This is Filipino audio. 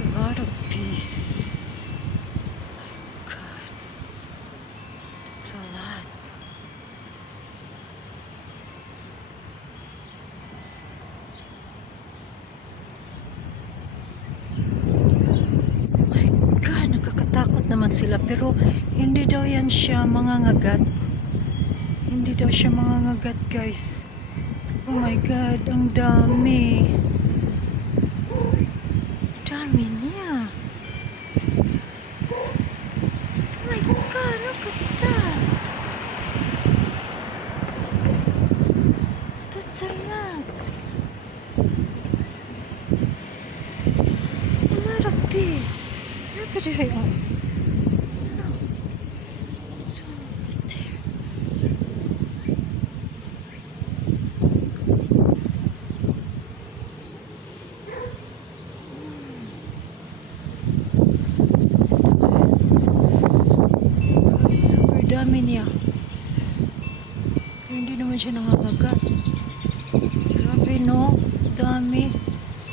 That's a lot of peace. God, that's a lot. My God, nakakatakot naman sila. Pero hindi daw yan siya mangangagat. Hindi daw siya mangangagat, guys. Oh my God, ang dami. Dami niya. Oh my God, look at that. That's a lot. A lot of bees. Look at it. Look. So right there. God, super dami niya. Pero hindi naman siya nangangagat. Grabe no, dami.